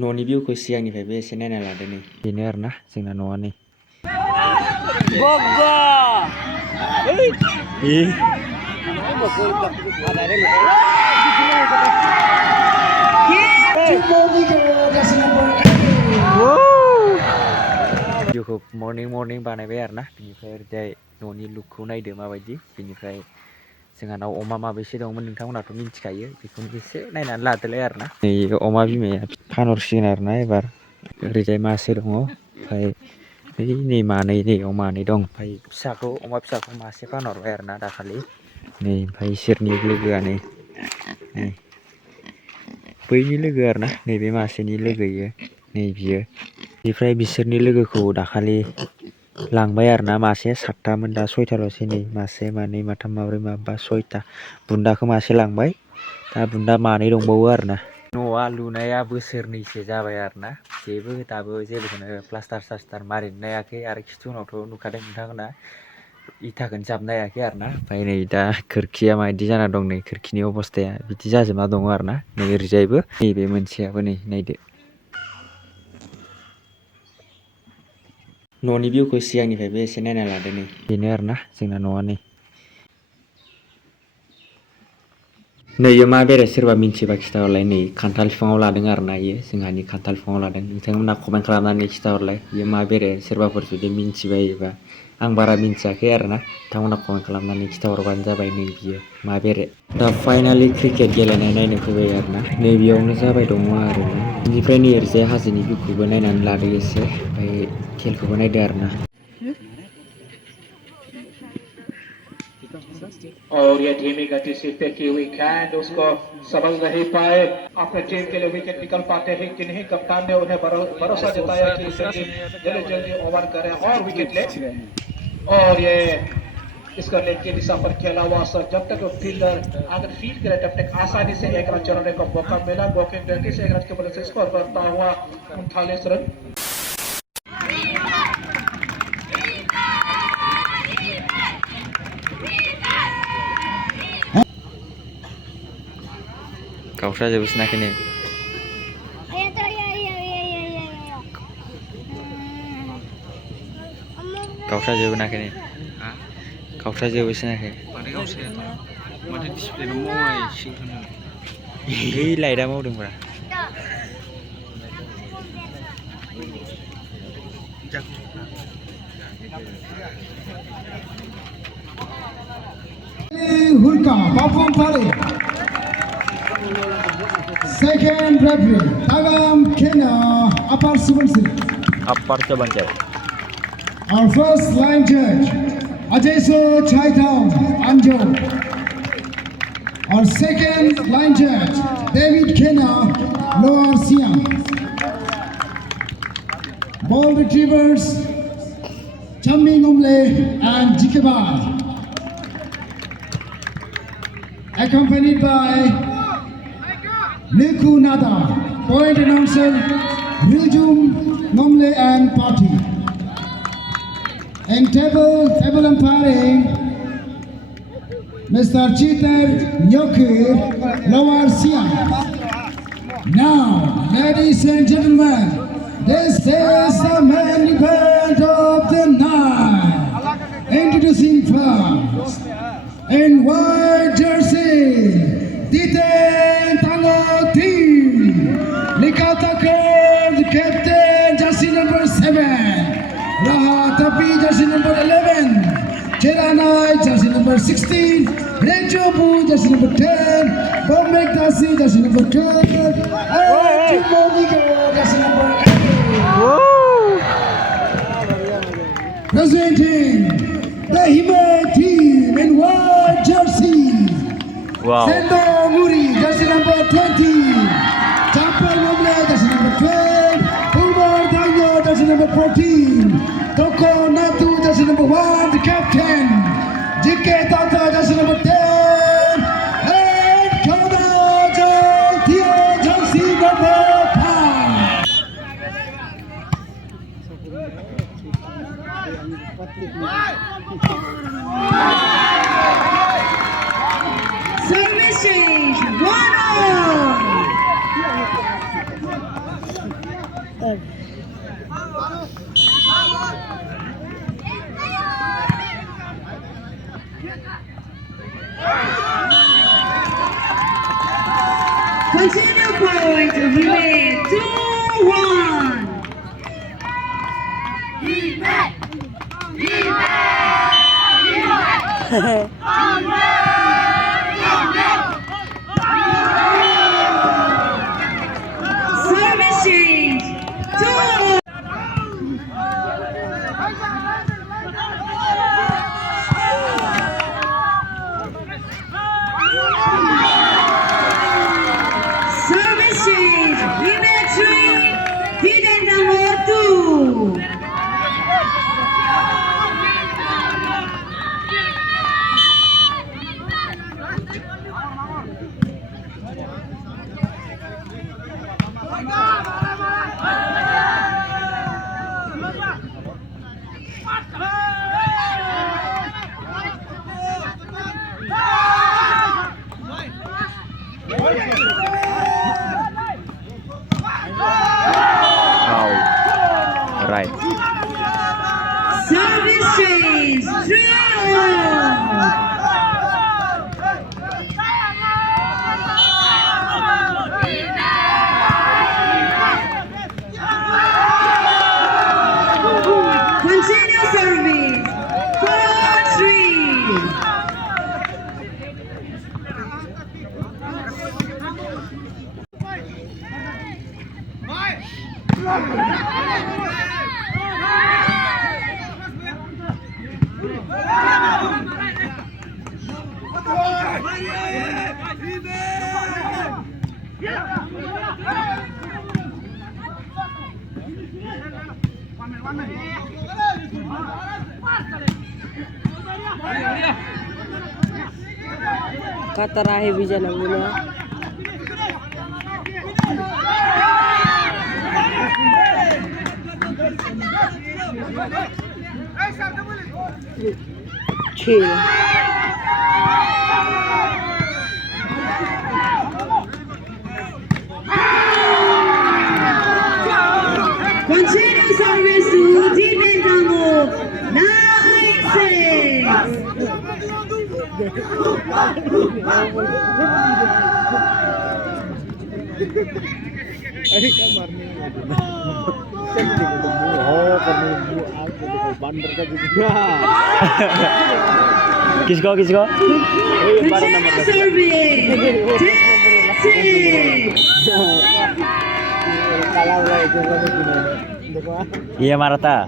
न'नि भिउखौ सिगांनिफ्रायबो एसे नायना लादो नै बेनो आरोना जोंना न'आ नै भिउखौ मर्निं बानायबाय आरोना बिनिफ्राय ओरैजाय न'नि लुकखौ नायदो माबायदि बिनिफ्राय जोंहानाव अमा माबैसे दंमोन नोंथांमोनाथ' मिन्थिखायो बेखौनो एसे नायनानै लादोलाय आरोना नै अमा बिमाया फानहरसिगोन आरोना एबार ओरैजाय मासे दङ ओमफ्राय नै मानै मानै दं ओमफ्राय अमा फिसाखौ मासे फानहरबाय आरोना दाखालि नै ओमफ्राय इसोरनि लोगोआ नै बैनि लोगो आरोना नैबे मासेनि लोगो नै बियो बेनिफ्राय बिसोरनि लोगोखौ दाखालि लांबाय आरोना मासे 7थामोन दा 6थाल'सै नै मासे मानै माथाम माब्रै माबा 6था बुन्दाखौ मासे लांबाय दा बुन्दा मानै दंबावो आरोना न'आ लुनाया बोसोरनैसो जाबाय आरोना दाबो जेबोखौनो प्लास्टार मारिनो हायाखै आरो खिथु उनावथ' नुखादों नोंथांमोना इथाखौनो जाबनो हायाखै आरोना ओमफ्राय नै दा खोरखिया माबायदि जाना दं नै खोरखिनि अबस्थाया बिदि जाजोबना दङ आरोना नै ओरैजायबो नैबे मोनसेयाबो नै नायदो न'नि भिउखौ सिगांनिफ्रायबो एसे नायना लादो नै बेनो आरोना जोंना न'आ नै मा बेरे सोरबा मिन्थिबा खिथाहरलाय नै खान्थाल बिफाङाव लादों आरोना इयो जोंहानि खान्थाल बिफाङाव लादों नोंथांमोना कमेन्ट खालामनानै खिथाहरलाय इयो मा बेरे सोरबाफोर जुदि मिन्थिबायोबा आं बारा मिन्थियाखै आरोना नोंथांमोना कमेन्ट खालामनानै खिथाहरबानो जाबाय नै बियो मा बेरे दा फाइनालि क्रिकेट गेलेनाय नायनो फैबाय आरोना नैबेयावनो जाबाय दङ आरोना बेनिफ्राय नै ओरैजाय हाजोनि भिउखौबो नायनानै लादो एसे ओमफ्राय खेलखौबो नायदो आरोना और ये धीमी गति से फेंकी हुई गेंद उसको समझ नहीं पाए अपने टीम के लिए विकेट निकल पाते हैं कि नहीं। कप्तान ने उन्हें भरोसा जताया कि जल्दी ओवर करें और विकेट ले और ये इसका नेट की दिशा पर खेला हुआ जब तक फील्डर अगर फील्ड करे तब तक आसानी से एक रन चलाने का मौका मिला। वॉकिंग ट्वेंटी से एक रन के बदले से स्कोर करता हुआ 39 रन। गावस्राजोबोसोनाखै नै गावस्राजोबोनाखै नै गावस्राजोबोसोनाखै बै लाइटआ मावदोंब्रा Second referee, Tagam Kenya, Upper Subansiri. Our first line judge, Ajeso Chaitam Anjo. Our second line judge, David Kenya, Lower Siam. Ball retrievers, Chammi Ngumle and Jikebai. Accompanied by Niku Nada, point announcer Rijum Nomle and Party. And table umpiring Mr. Chitar Nyokir, Lower Siam. Now, ladies and gentlemen, this is the main event of the night. Introducing first, in white jersey, Diten Tango team, Likatakar, the captain, jersey number 7, Raha Tapi, jersey number 11, Cheranai, jersey number 16, Renjobu, jersey number 10, Bombek Dasi, jersey number 12, and Chimonigo, jersey number 8. Presenting the Hime team in white jersey. Wow. Sendo Muri, jersey number 20. Champal Mumle, jersey number 12. Umar Dango, jersey number 14. Toko Natu, jersey number 1, the captain. Jike Tata, jersey number 10. And Kanajo Tio, jersey number 5. Services, 1-0. Continue point, remain 2-1. Service change, 2-1. Service change, remain 3, hidden number 2. Foul. Right. Service change, 3-1. Continue service, 4-3. Katarahe bisa na muna. Chill. Continue service to hidden number 9-6. किसको किसको Continue service, 10-6. Iya Marta.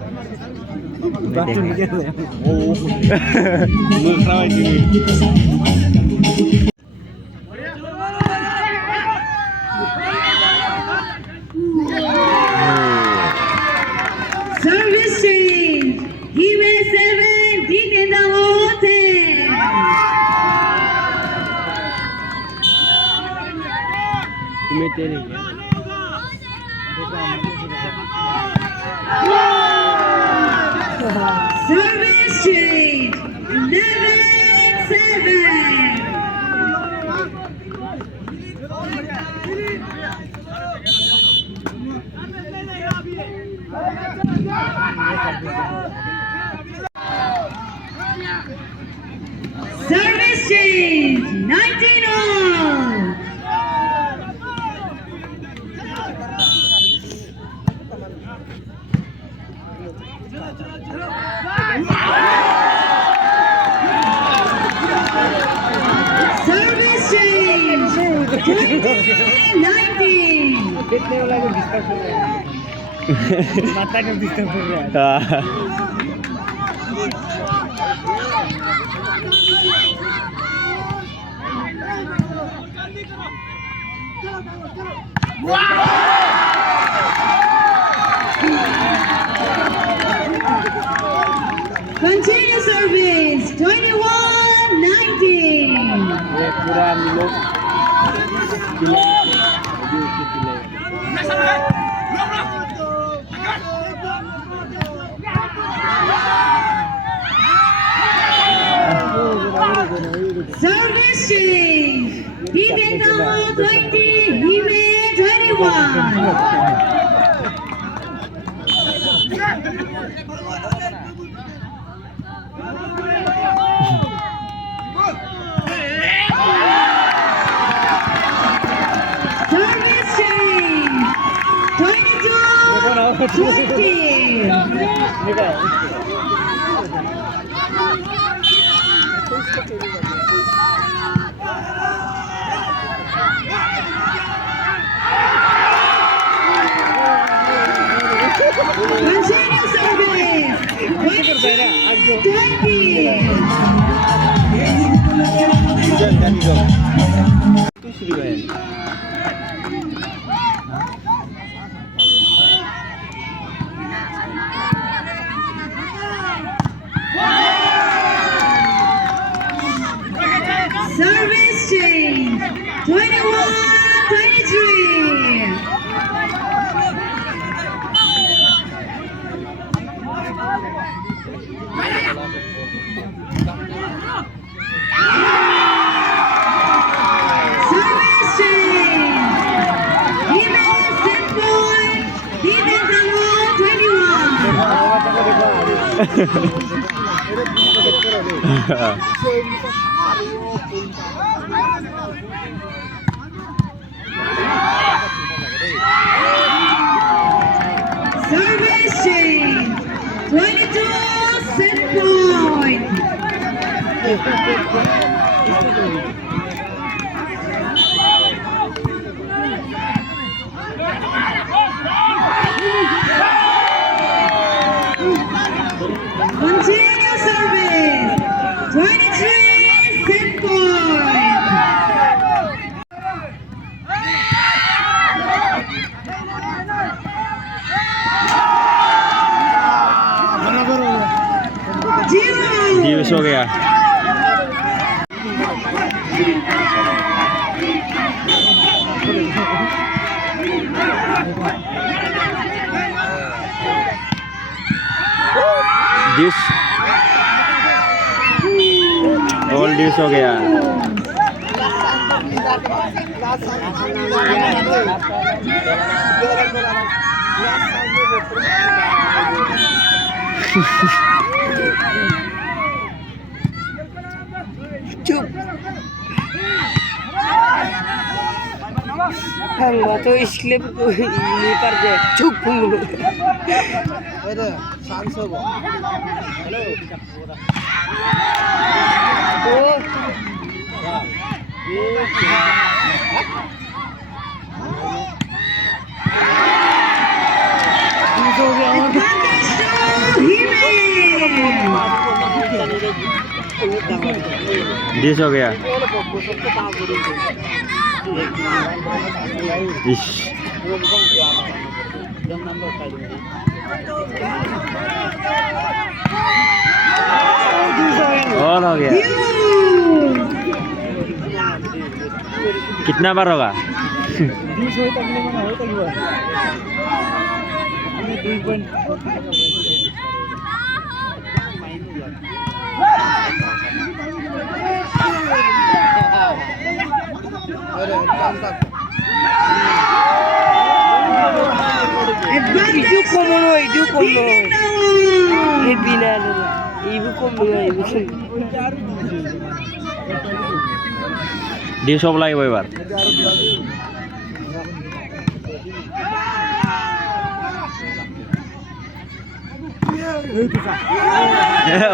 Service change, give me 7, hidden number 10. Service change, 11-7. Service change, 19-all. Service change, 20-19. Continue service, 21-19. Service change, hidden number 20, hidden 21. Continue service. 20. Service change. 21-23. Service change. Even set point. Even the 21. Service change. 22 set point. Continue service. 23 set point. दिवस हो गया this all this हो गया चुप हंगा तो slip नहीं कर दे चुप दिस हो गया इश ऑल हो गया कितना बार होगा Ibu como Hebinado ibu como ibu dia সব লাগবে এবার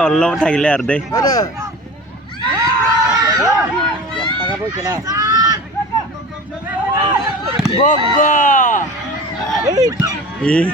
অল্লম থাকিলে আর দে Bogo ই